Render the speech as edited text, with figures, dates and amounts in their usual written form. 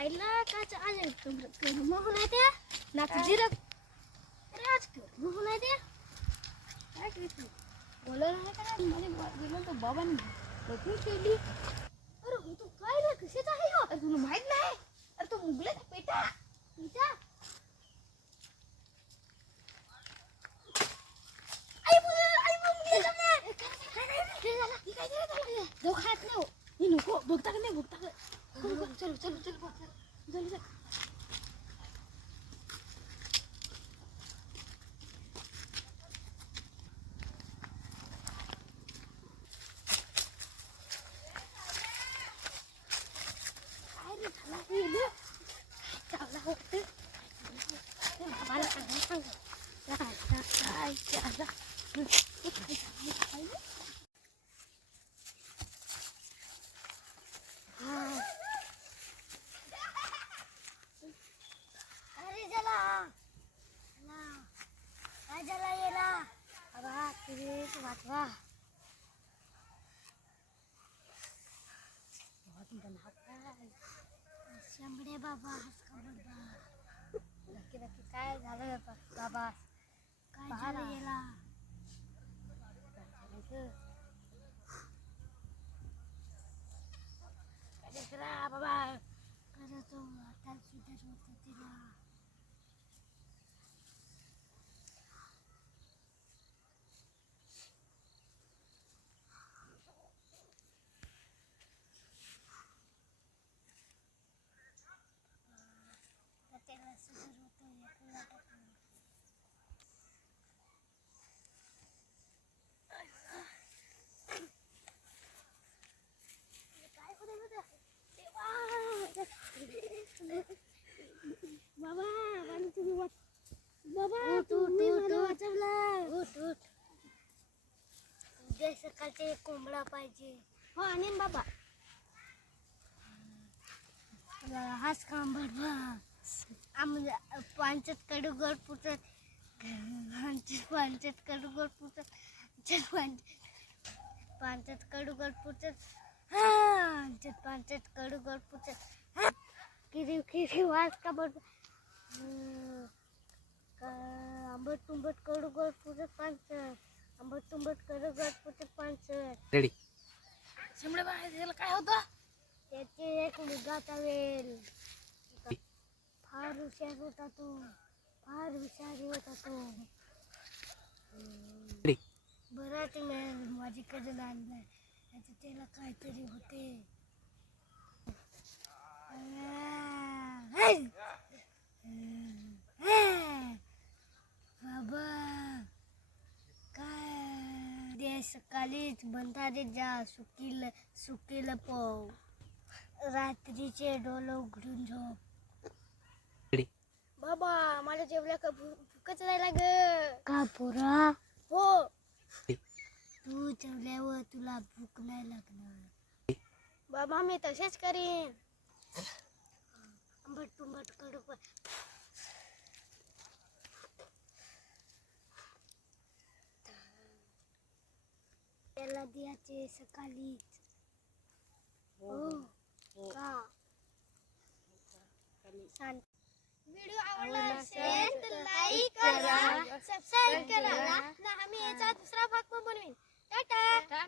पाहिला काच आज मोहन आहे त्या नाच जिरक राज कर मोहन आहे त्या काय करते बोलला नाही का मध्ये गेलो तो बाबांनी बघून केली अरे हो तू काय रे कशाच आहे हो अरे तुला माहित नाही अरे तो मुगलाचा पेटा पेटा खात नाही नको बघता का नाही बघता चलो चलो चलो चलो चलो वाचवा शंभरे बाबा नक्की नक्की काय झालं बाबा काय झालं याला बाबा करतो आता सुधार होत तिला बाबा बाबा तुम्ही मला वाचवला उद्या सकाळचे कोंबडा पाहिजे हो आणि बाबा हाच काम भरवा आम्हाला पांचट कडू गोड पुटत पांचट कडू गोड पुटत पांचट कडू गोड पुटत पांचट कडू गोड पुटत किरी किरी वाज का बड आंबट तुंबट कडू गोड पुटत पांचट आंबट तुंबट कडू गोड पुटत पांचट रेडी शिमडे बाहेर त्याला काय होतं त्याचे एक मुलगा चावेल फार हुशार होता तो फार हुशार होता तो बराच माझ्याकडे आणलाय आता त्याला काहीतरी होते बाबा काय दे सकाळीच बंधारे जा सुकील पाव रात्रीचे डोळे उघडून झोप बाबा मला जेवल्या का भूकच नाही लाग का पोरा हो तू जेवल्यावर तुला भूक नाही लागणार बाबा मी तसेच करीन आंबट तुंबट कडू त्याला द्यायचे सकाळीच हो का व्हिडिओ आवडला असेल तर लाईक करा सबस्क्राइब करा ना आम्ही याचा दुसरा भाग पण बनवीन टाटा